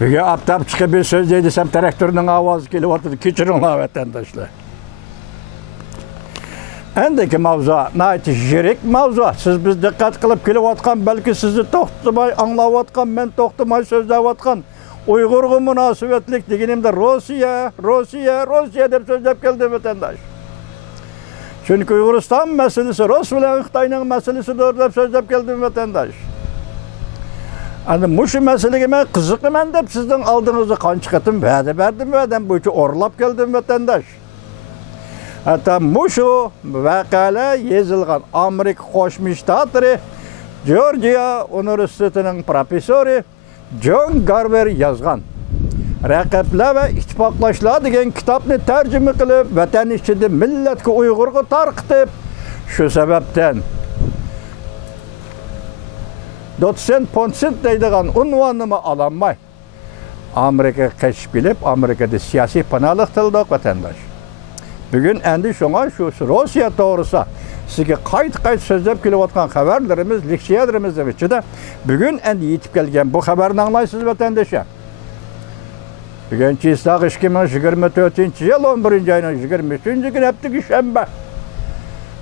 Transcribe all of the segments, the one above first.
Bir aptap çıkıp bir söz dediysem traktörünün avazı gelip oturdu. Keçirinler vatandaşlar. Endeki mavzu, nayeti jirik mavzu. Siz biz dikkat kılıp gelip atkan, belki sizi toxtumay anlav atkan, ben toxtumay sözlev atkan. Uygurgu münasebetlik degenimde Rusya dep sözlep geldi vatandaş. Çünkü Uyguristan meselesi, Rus bilen Xitayning meselesidir dep sözlep geldi vatandaş. Hani şu meselege ben kızıkım dep sizden aldığınızı kançı katım vade verdim ve bu için orlap geldim vatandaş. Hatta şu vakala yazılgan Amerika Qo'shma Shtatlari Georgia Üniversitesi'nin profesörü John Garver yazgan. Raqiblar ve ittifoqlashlar degan kitobni tarjima qilib, vatan ichida millatga Uyg'urga tarqitib, shu sababdan dotsent ponsent deydigan unvonini alanmay. Amerika qaçıp gelip, Amerika'da siyasi panalık tıldık vatandaş. Bugün endi şuna şu Rusya doğrusu sizge qayt sözlep kelip atkan haberlerimiz, leksiyalarımızın içinde bugün endi yetip gelgen bu haberini anlaysınız vatandaşa. Bugün Çiğstak 2024 yıl 11. ayının 23. gün heptik şembe.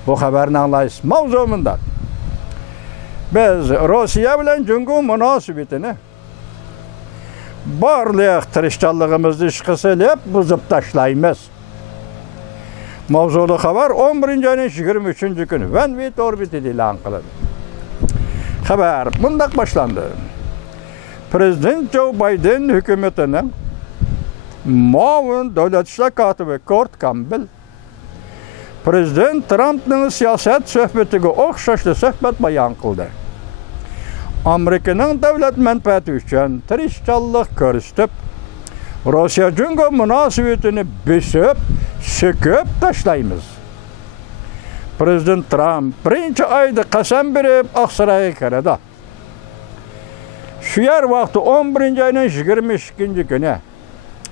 Bu haberini anlaysınız mavzumundan. Biz Rusya bilen Cumhur münasebetini barlıq tırışçallığımızı işkısılıp buzup taşlayımız. Mavzulu haber 11. ayının 23. günü Venvit orbiti ilan kılındı. Haber bundak başlandı. Prezident Joe Biden hükümetinin muavin devlet işler katibi Kurt Campbell Prezident Trump'ın siyaset söhbetiga o'xshashli söhbet bayan kıldı. Amerika'nın devlet menfaati üçün tirishchanlik ko'rsatib, Rusya Cumhur münasebetini besip, söküp taşlayımız. Prezident Trump birinci ayda qasam berib Aqsarayga kirdi. Şu yer vaqti 11. ayının 22. günü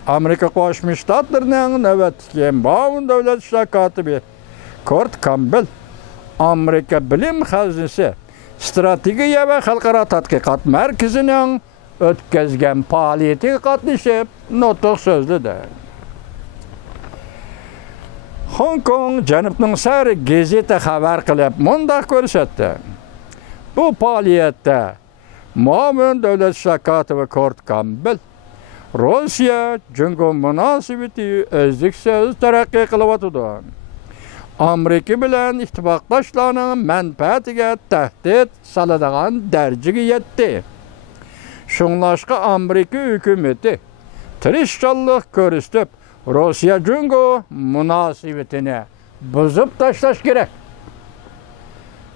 Amerika Qo'shma Shtatlarining navbatdagi muavin davlat ishlar kotibi Kurt Campbell Amerika bilim xazinasi strategiya ve xalqaro tadqiqot markazining o'tkazgan faoliyatiga qatnashib nutq so'zladi. Hong Kong Janubning sari gazeta xabar qilib mundaq ko'rsatdi. Bu faoliyatda muavin davlat ishlar kotibi Kurt Campbell Rusya Cumhur münasebeti uzluksiz taraqqiy qilyotdi. Amerika bilan ittifoqdoshlarning manfaatiga tahdid soladigan darajaga yetdi. Şunlaşqa Amerika hükümeti tirishchanlik ko'rsatib Rusya Cumhur münasebetini buzup taşlash kerak.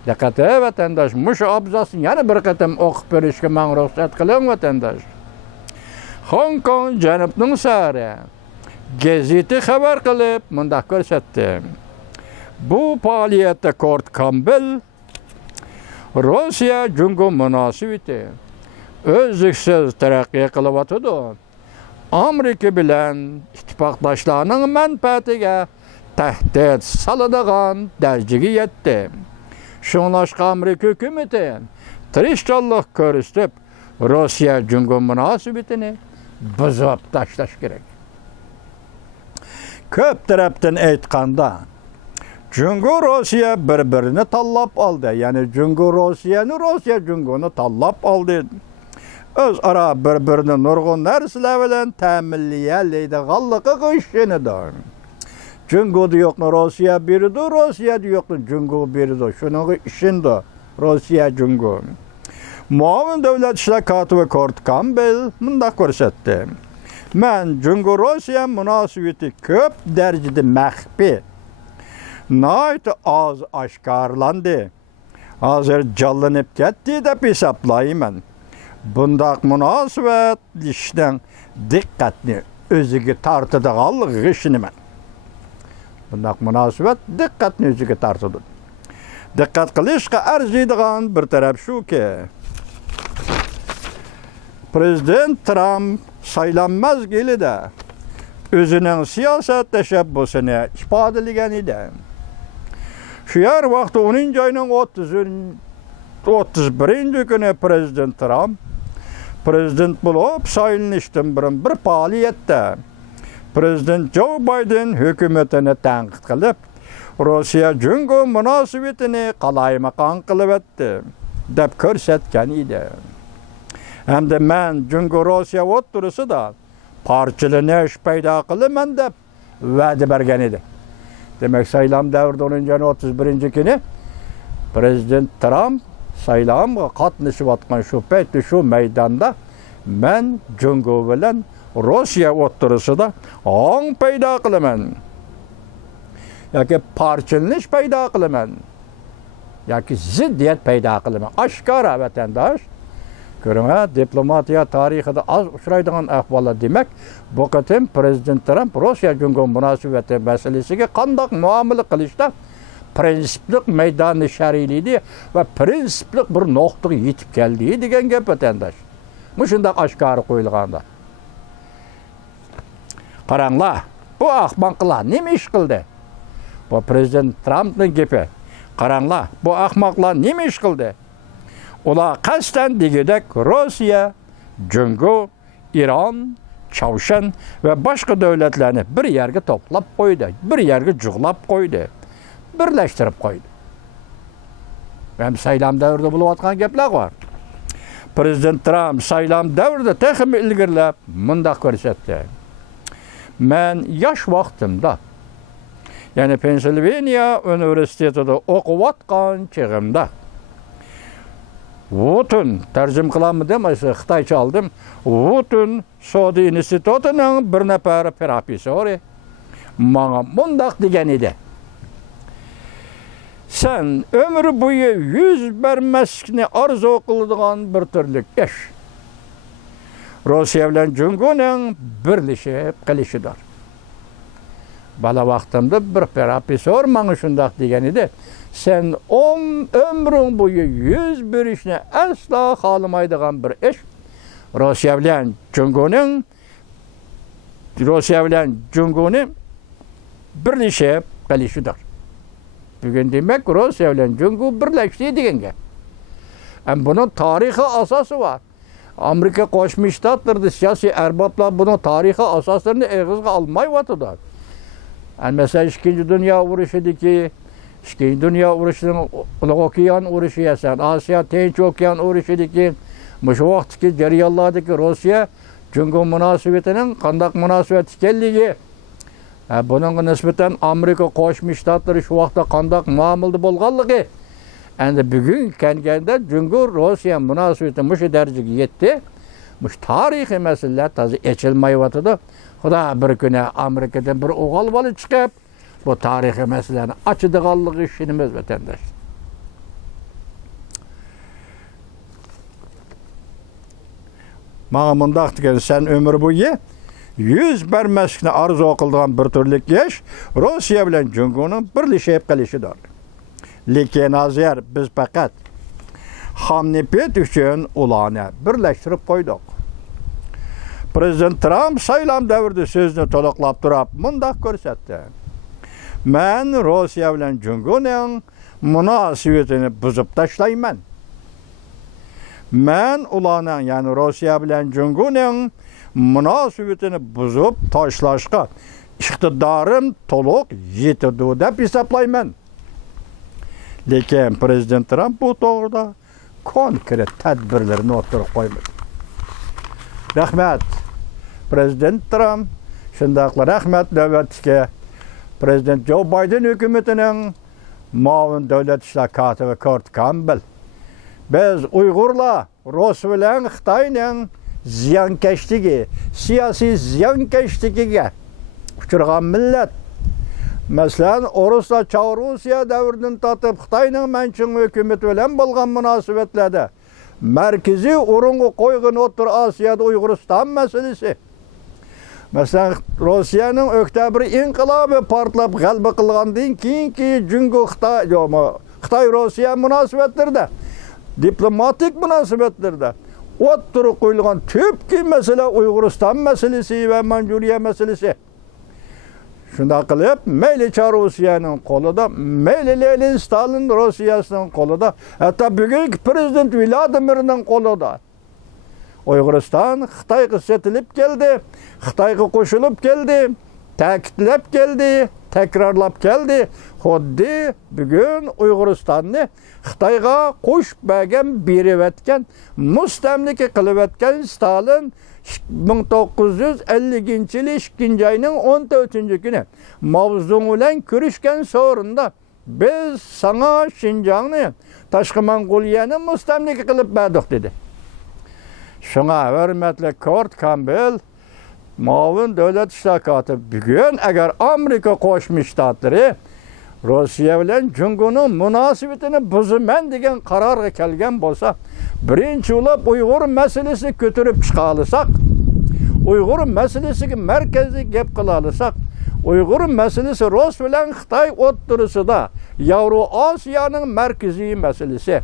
Diqqat vatandaş, mush abzasini yana bir qatam o'qib berishga men ruxsat qiling vatandaş. Hong Kong Janubning sari gazeta xabar qilib mundaq ko'rsatdi. Bu faoliyatda Kurt Campbell Rusya Cumhur münasebeti uzluksiz taraqqiy qilyotdi. Amerika bilan ittifoqdoshlarning manfaatiga tahdid soladigan darajaga yetdi. Shunlashqa Amerika hukumati tirishchanlik ko'rsatib Rusya Cumhur münasebetini buzup tashlash kerak. Ko'p tarafdan aytganda Cumhur Rusya bir-birini tanlab oldi. Yani Cumhur Rusya Cumhurni tanlab oldi. O'zaro bir-birini nurg'un narsalar bilan ta'minlaydiganligi qo'shinidir. Cumhurda yo'qni Rusya berdi, Rusyada yo'qni Cumhur berdi. Shuning ishindi Rusya Cumhur. Muavin davlat ishlar kotibi Kurt Campbell mundaq ko'rsatdi. Men Cumhur Rusya munosabati ko'p darajada maxfiy. Nayt az aşkarlandı. Hazır jallanıp ketdi dep hesaplayman. Bundaq münasebet işten dikkatni özüge tartıdığanlığı işinimen. Bundaq münasebet dikkatni özüge tartıdı. Dikkat qilishga arziydigan bir taraf şu ki Prezident Trump saylanmaz gelide özünün siyaset teşebbüsünü ifadelegan edi. Şu yer vaqti 10. ayının 31. günü Prezident Trump Prezident bulup saylanışdan bir faaliyette Prezident Joe Biden hükümetini tanqid qilib, Rossiya Jungo munosabatini qalaymakan qilib etdi deb ko'rsatgan edi. Hamda men Jungo Rossiya o'rtasida parchalanish paydo qilaman deb va'da bergan edi. Demek saylam davrida 10-31 kuni Prezident Trump saylamga qatnashib atgan shu paytda shu maydonda men Jungo bilan Rossiya o'rtasida ong paydo qilaman. Yoki parchalanish paydo qilaman. Yoki ziddiyat paydo qilaman. Oshkora vatandosh. Ko'ring, diplomatiya tarixida az uchraydigan ahvollar demak, bu qatim Prezident Trump Rossiya Jungo munosabati masalasiga qanday muomala qilishda prinsiplik maydonni shariydi va prinsiplik bir nuqtaga yetib keldi degan gap vatandosh. Mushundaq oshkora qo'yilganda. Qaranglar, bu ahmoqlar nima ish qildi? Bu Prezident Trumpning gapi. Qaranglar, bu ahmoqlar nima ish qildi? Ular qasdan degidek Rossiya, Jungo, İran, Çavşan ve başka devletlerini bir yerge toplab koydu, bir yerge cug'lab koydu, birleştirip koydu. Hem saylam davrida bo'layotgan gaplar var. Prezident Trump saylam davrida texmi ilgirlab mundaq ko'rsatdi. Men yosh vaqtimda, yani Pensilvaniya universitetida o'qiyotgan chig'imda Wotun tercüm kılamı demeyse Xitaycha aldım. Wotun Saudi institutining bir nafar professori bana mundaq degan edi. Sen ömrü boyu yüz bermeskini arzu qiladigan bir türlük ish. Rossiya bilan Jungoning birlashib qilishidir. Bala vaqtimda bir professor bana shundaq degan edi. Sen ömrün boyu 100 bir işini asla xalamaydigan bir iş Rossiya bilan Jungoning birlashib qilishidir. Bugun demek Rossiya bilan Jungo birlashdi degan gap. Hem bunun tarihi asosi var. Amerika Qo'shma Shtatlarida siyosiy arboblar bunun tarihi asoslarını eg'izga olmayotdi. Mesela 2. Dünya Urushidagi İkinci Dünya Urushining Okean urushi yasan, Asiya Tinch Okean urushidagi mushu vaqtdagi jarayonlardagi Rossiya Jungo munosabatining qanday munosabat ekanligi, buningga nisbatan Amerika Qo'shma Shtatlari shu vaqtda qanday muomalada bo'lganligi, endi bugun kelganda Jungo Rossiya munosabati mushu darajaga yetdi. Mush tarixiy masalalar toza echilmayotdi. Xudo bir kuni Amerikadan bir o'g'il bola chiqib bu tarixiy meselelerni açıdığanlığı işinimiz vatandaş. Bana mundaq degan, sen ömür boyu 100 bermeskini arzu qildigan bir türlük yaş Rossiya bilan Jungoning birlashib qilishidir. Lekin hozir biz faqat hamnipet uchun ularni birlashtirib qo'ydik. Prezident Trump saylam davrida so'zni to'liqlab turib mundaq ko'rsatdi. Men Rossiya bilan Jungoning munosabatini buzib tashlayman. Men ularning, yani Rossiya bilan Jungoning munosabatini buzib tashlashga iqtidorim to'liq yetadi deb hisoblayman. Lekin Prezident Trump bu to'g'rida konkret tadbirlarni o'tirib qo'ymadi. Rahmat Prezident Trump, shundaqla rahmat navbatga Prezident Joe Biden hükümetinin muavin devlet işler katibi Kurt Campbell. Biz Uygurlar Rossiya bilan Xitoyning ziyonkashligi, siyosiy ziyonkashligiga uchragan millat. Masalan, Ruslar Chaurusiya davridan tortib Xitoyning Manchun hukumati bilan bo'lgan munosabatlarda markaziy o'ringa qo'ygan O'rta Osiyoda Uyg'uriston masalasi. Mesela Rossiyaning oktyabr inqilobi portlab g'alaba qilgandan keyingi Jungo Xitoy Rossiya munosabatlarida, diplomatik munosabatlarda o'ttirib qo'yilgan tüpki mesele Uyg'uriston masalasi va Manjuriya masalasi. Shunday qilib, mayli Chaurusiyaning qo'lida, mayli Lenin Stalin Rossiyasining qo'lida, hatto bugungi prezident Vladimirning qo'lida Uyg'uriston Xitoyga setilib keldi, Xitoyga qo'shilib keldi, ta'kidlab keldi, takrorlab keldi. Xuddi bugun Uyg'uristonni Xitoyga qo'shib berib o'tgan, mustamlika qilib o'tgan Stalin 1950-yil 2 ayning 14-kuni Mavzun bilan ko'rishgan so'rinda biz sana Şinjanni, Tashqi Mong'oliyani mustamlika qilib berdik dedi. Shunga hurmatli Kurt Campbell, Muavin davlat ishtirokati bugun agar Amerika Qo'shma Shtatlari Rossiya bilan Jungoning munosabatini buzaman degan qarorga kelgan bo'lsa, birinchi bo'lib Uyg'ur masalasini ko'tarib chiqa olsak, Uyg'ur masalasiga markaziy gap qila olsak, Uyg'ur masalasi Rus bilan Xitoy o'rtasida Yevroosiyoning markaziy masalasi.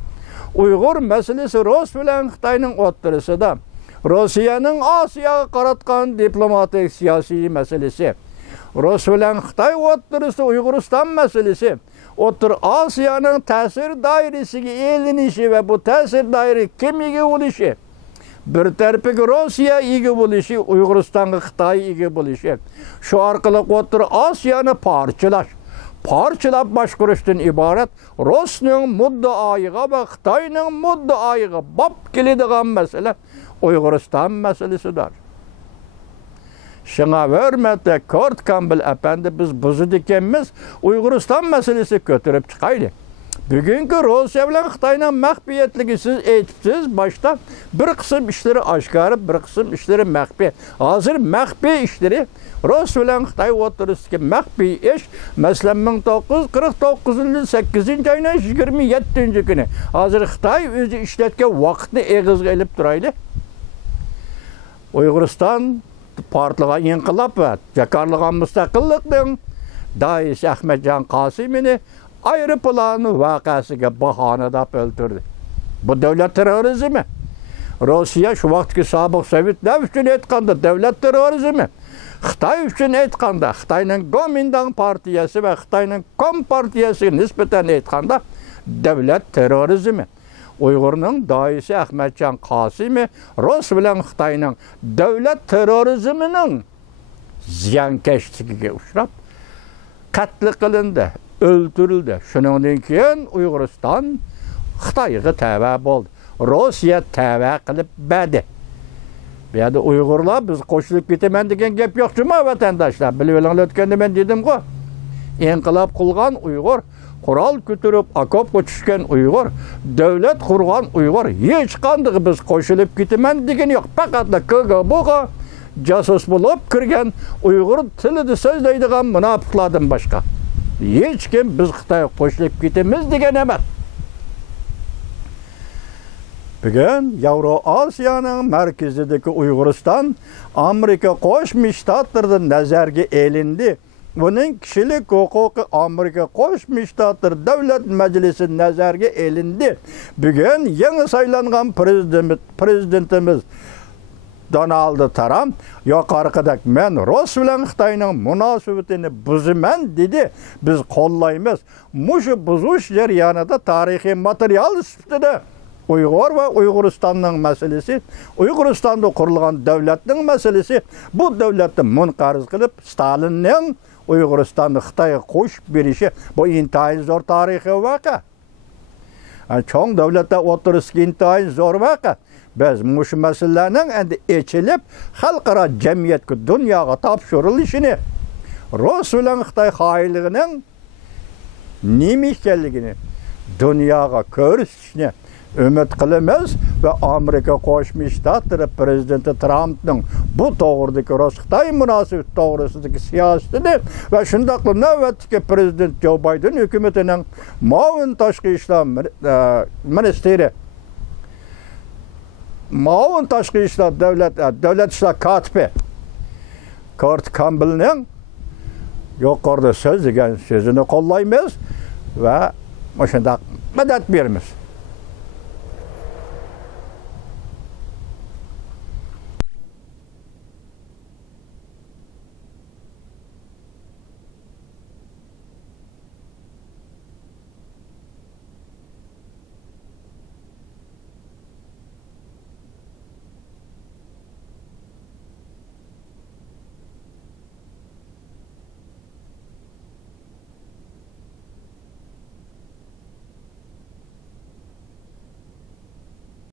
Uyg'ur masalasi Rus bilan Xitoyning o'rtasida Rossiyaning Osiyoga qaratgan diplomatik siyosiy masalasi. Rus bilan Xitoy o'rtasida Uyg'uriston masalasi. O'rta Osiyoning ta'sir doirasiga elinishi va bu ta'sir doirasi kimga bo'lishi? Bir tarafiga Rossiya ega bo'lishi, Uyg'uristonga Xitoy ega bo'lishi. Shu orqali O'rta Osiyoni parchalab boshqarishdan iborat Rossiyaning muddaoyiga va Xitoyning muddaoyiga bop keladigan masala Uyg'uriston masalasidir. Shunga hurmatli Kurt Campbell apandi biz buzidikanmiz, Uyg'uriston masalasi ko'tarib chiqaylik. Bugungi Rossiya bilan Xitoyning maxfiyatligi siz aytibsiz, boshda bir qism ishlari oshkor, bir qism ishlari maxfiy. Hozir maxfiy ishlari Rossiya bilan Xitoy o'rtasidagi maxfiy ish, masalan 1949-yil 8-oyning 27-kuni hozir Xitoy o'zi ishlatgan vaqtni eg'izga ilib turaydi. Uyg'uriston portlagan inqilob va jakarlagan mustaqillikning daisi Ahmadjon Qosimini aeroplan voqeasiga bahona deb o'ldirdi. Bu davlat terrorizmi? Rossiya shu vaqtki sobiq Sovetlar uchun aytganda davlat terrorizmi? Xitoy uchun aytganda, Xitoyning Kuomintang partiyasi va Xitoyning Kompartiyasiga nisbatan aytganda davlat terrorizmi? Uyg'urning daisi Ahmadjon Qosimi Rus bilan Xitoyning davlat terrorizmining ziyonkashligiga uchrab qatl qilindi, o'ldirildi. Shuningdan keyin Uyg'uriston Xitoyga tava bo'ldi. Rossiya tava qilib berdi. Bu yerda Uyg'urlar biz qo'shilib ketaman degan gap yo'q, juma vatandoshlar. Bilib o'tganda men dedim-ku, inqilob qilgan Uyg'ur, qurol ko'tarib okopga tushgan Uyg'ur, davlat qurgan Uyg'ur hech qanday biz qo'shilib ketaman degan yo'q. Faqat KGBga jasus bo'lib kirgan Uyg'ur tilida so'zlaydigan munofiqlardan boshqa hech kim biz Xitoyga qo'shilib ketamiz degan emas. Bugun Yevroosiyoning markazidagi Uyg'uriston Amerika Qo'shma Shtatlaridan nazarga elindi. Buning kishilik huquqi Amerika Qo'shma Shtatlari Davlat Majlisi nazarga elindi. Bugun yangi saylangan prezidentimiz Donald Trump yuqoriqidek men Rus bilan Xitoyning munosabatini buzaman dedi. Biz qo'llaymiz. Mushu buzish jarayonida tarixiy material sifatida Uyg'ur va Uyg'uristonning masalasi, Uyg'uristonda qurilgan davlatning masalasi, bu davlatni munqariz qilib Stalinning Uyg'uristonni Xitoyga qo'shib berishi bu intayin zo'r tarixiy voqea. Cho'ng davlatlar o'rtasidagi intayin zo'r voqea. Biz mushu masalalarning endi echilib, xalqaro jamiyatga, dunyoga topshirilishini, Rus bilan Xitoy xoinligining nima ekanligini dunyoga ko'rsatishni umid qilamiz va Amerika Qo'shma Shtatlari prezidenti Trumpning bu to'g'ridagi Rus-Xitoy munosabati to'g'risidagi siyosatini va shundaqla navbatdagi prezident Joe Biden hukumatining muavin tashqi ishlar ministri muavin tashqi ishlar davlat ishlar kotibi Kurt Campbellning yuqorida so'zlagan so'zini qo'llaymiz va shundaq madad beramiz.